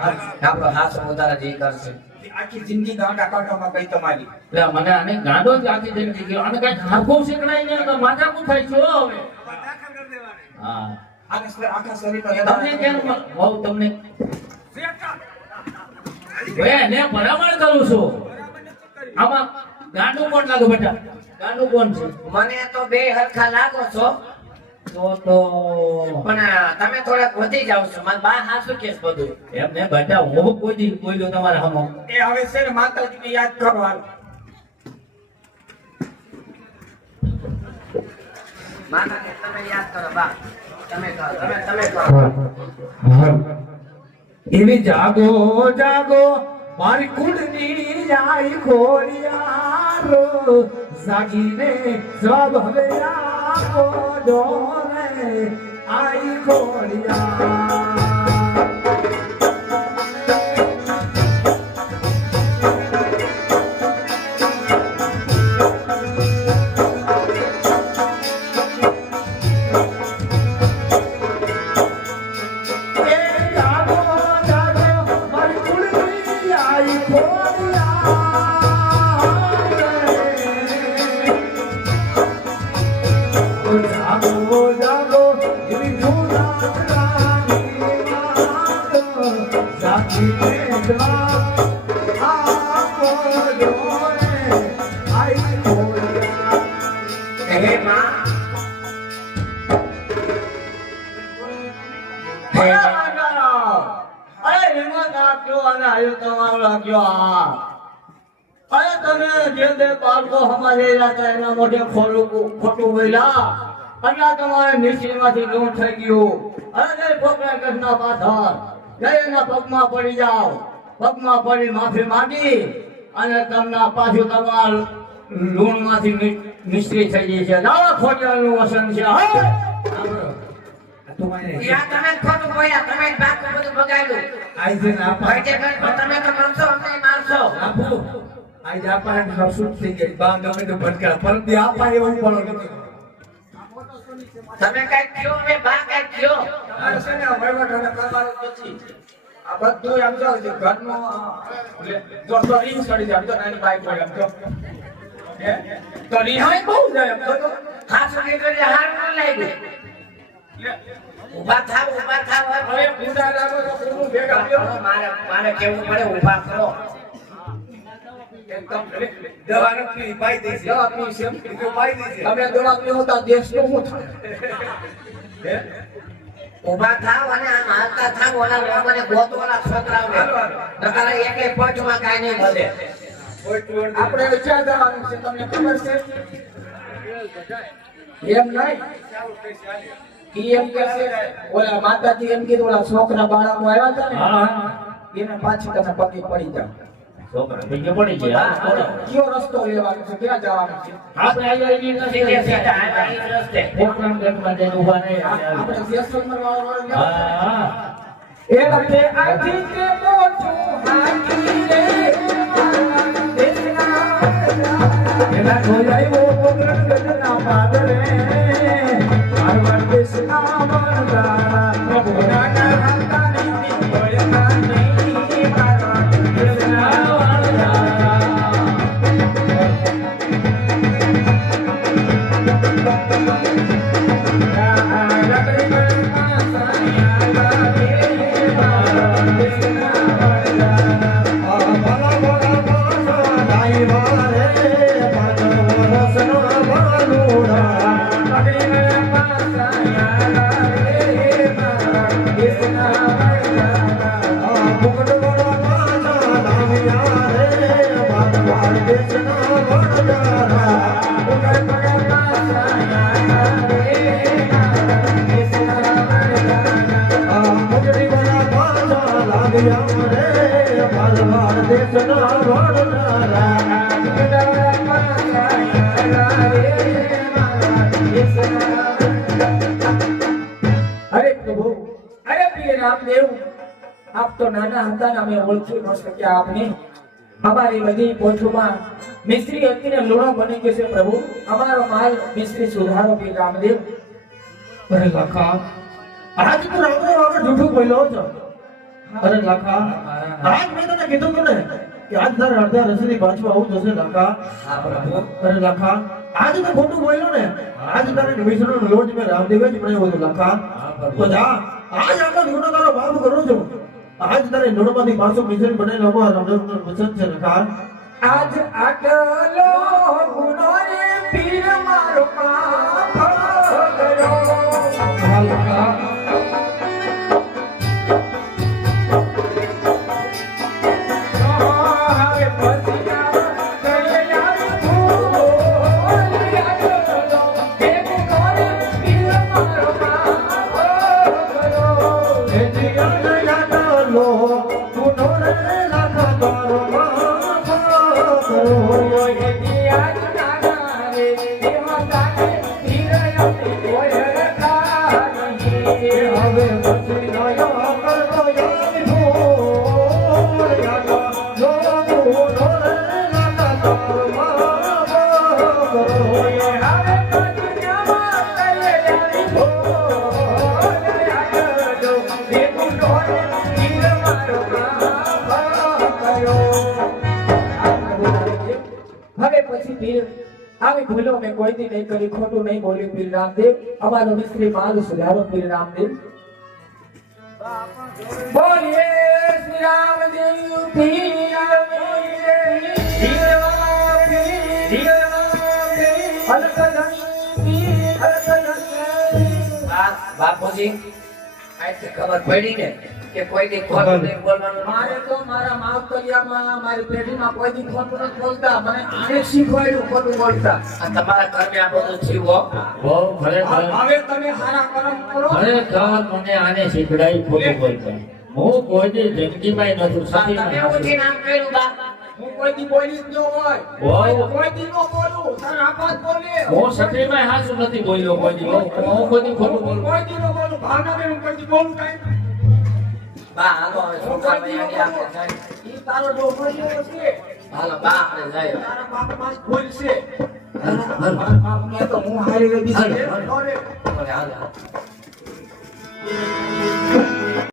આપણો હાથ વધારે જે કરશે આખી જિંદગી ગાંડા કાઢવામાં કઈ તમારી એટલે મને આને ગાંડો જ આખી જિંદગી ગયો અને કઈ હાથો શીખડાઈ ને તો માથા કુ થાય છે હો હવે હા આખા શરીરનો તમને કેમ બહુ તમને વે ને બરાબર કરું છું આમાં ગાંડું કોણ લાગે બેટા ગાંડું કોણ છે મને તો બે હરખા લાગો છો તો પણ તમે થોડાક વધી જાવ છો મારા બા હાસુ કેસ બધું એમ ને બેટા હું કોઈ દી બોલ્યો તમારા હમો એ હવે છે ને માતાજીને યાદ કરો હાલ માતાને તમે યાદ કરો બા તમે કરો એવી જાગો જાગો મારી કુળની જાય ખોડિયારો જાગીને જવાબ હવે આપો ડોરે આઈ ખોડિયા ખોટું બોલ્યા અને તમારે મિસ્ત્રીમાંથી લોન થઈ ગયું અરે છોકરા કૃષ્ણ પાછળ જય એના પગમાં પડી જાઓ પગમાં પડી માફી માંગી અને તમને પાછું તમારા લોન માંથી મિસ્ત્રી થઈ ગઈ છે દાવા ખોડિયાનું વસન છે તમે ખોટું બોલ્યા તમે બાકી બધું બગાડ્યું તમે તો કરશો અમે મારશો આજ આપણને હસુટ થઈ ગઈ બા ગમે તો ભટકા પરંતુ આપા એવું પડો તમે કઈ કયો મે બા કઈ કયો તમારે છે ને વહીવટ અને કરવાનું નથી આ બધું એમ જો ઘરનો દોસ્તો રીંગ ચડી જાય તો નાની બાઈક હોય એમ તો રિહાઈ બહુ જાય એમ તો હાથ સુધી કરી હાર ન લાગ્યું ઉભા થાવ હવે પૂજા લાગો તો પૂરું ભેગા થયો મારે કેવું પડે ઉભા કરો એકદમ દવા નથી પાઈ દે છે દવા પી છે પાઈ દે છે તમે દવા પીવો તો દેશનું શું થાય ઉભા થાવ અને આમ હાલતા થાવ ઓલા લોકોને ગોતવાના છોકરાઓને નકર એકે પટમાં કાઈ નહીં મળે આપણે ક્યાં જવાનું છે તમને ખબર છે એમ નહીં એમ કે છે ઓલા માતાજી એમ કીધું ઓલા છોકરા બાળકો આવ્યા હતા ને એને પાછી તમે પગે પડી જાવ છોકરા બીજે પડી ગયા કયો રસ્તો લેવાનો છે ક્યાં જવાનું છે આપણે આઈ નથી રસ્તે પ્રોગ્રામ કરવા દે ઉભા રહે આપણે જેસલમેર વાળો હા એ વખતે આથી કે મોટું હાકી રે દેશના એના ખોજાયો પ્રોગ્રામ ગજના પાદરે મારવાડ દેશના વરદારા પ્રભુ નાના હાતાની નિકોયના નહીં મારવાડ દેશના અરે પ્રભુ અરે પ્રિય રામદેવ આપ તો નાના હતા ને અમે ઓળખી ન શક્યા આપને અમારી બધી પોઠુમાં મિસ્ત્રી અત્યારે લોણો બની ગયો છે પ્રભુ અમારો માલ મિસ્ત્રી સુધારો પ્રિય રામદેવ અરે કાકા આજ તો રામદેવ આગળ જૂઠું બોલ્યો છો અરે લાખા આજ મેં તને કીધું તું ને કે આજ તારે અડધા રસની પાછું આવું જશે લાખા. હા પ્રભુ. અરે લાખા આજ તો ખોટું બોલ્યો ને. આજ તારે મિશ્રનો લોટ મેં રામદેવે જ બનાવ્યો હતો લાખા. તો જા આજ આટલો ગુનો તારો માફ કરું છું. આજ તારે નોડમાંથી પાછો મિશ્ર બનાવી નાખો. રામદેવનો વચન છે લાખા. આજ આટલો ગુનો રે પીર મારો માફ કરો. હા લાખા. હવે પછી ના કરે યાર ભૂલ યાદો એ ગુનો રે પીર મારો માફ કરો. એ જીવન યાદલો ગુનો રે લાખા તારો માફ કરો. એ દિયા નાના રે એમાં તાકે પીર આપી કોઈ રખા નહીં. હવે પછી નયો કરતો યાદ ભૂલ યાદ લો ગુનો રે લાખા તારો માફ કરો. હવે દુનિયામાં કઈ યારી ભૂલ યાદો એ ગુનો રે પીર મારો માફ કર્યો. હવે પછી પીર આવી ભૂલો મેં કોઈ દી નહીં કરી, ખોટું નહીં બોલ્યું પીર રામદેવ. અમારો મિસ્ત્રી માલ સુધારો પીર રામદેવ. બોલીએ શ્રી રામદેવ પીર બાપુજી આજથી ખબર પડી ને કે કોઈ દી ખોટું નહીં બોલવાનું. મારે તો મારા માવતરિયામાં મારી પેઢીમાં કોઈ દી ખોટું નથી બોલતા. મને આને શીખવાડ્યું ખોટું બોલતા. આ તમારા ઘરને આ બધું થયું હો. બહુ ખરેખર હવે તમે સારા કર્મ કરો. ખરેખર મને આને શીખડાવી ખોટું બોલતા. હું કોઈ દી જિંદગીમાં નથી તમે સતીમાં ઉઠી નામ કર્યું બા. હું કોઈ દી બોલી જ ન હોય. હોય. કોઈ દી નો બોલું. તારા આપાત બોલે. હું સતીમાં હાચું નથી બોલ્યો કોઈ દી. હું કોઈ દી ખોટું બોલું. કોઈ દી નો બોલું. ભાવનાબેન હું કોઈ દી બોલું કાંઈ. બા હાલો હવે છોકરા ભાઈ આપણે જાય. ઈ તારો ડોહો જેવો છે. હાલો બા આપણે જાય. તારા બાપમાં જ ભૂલ છે. મારા બાપને તો હું હારી ગઈ છે. હાલો. અરે. હાલો.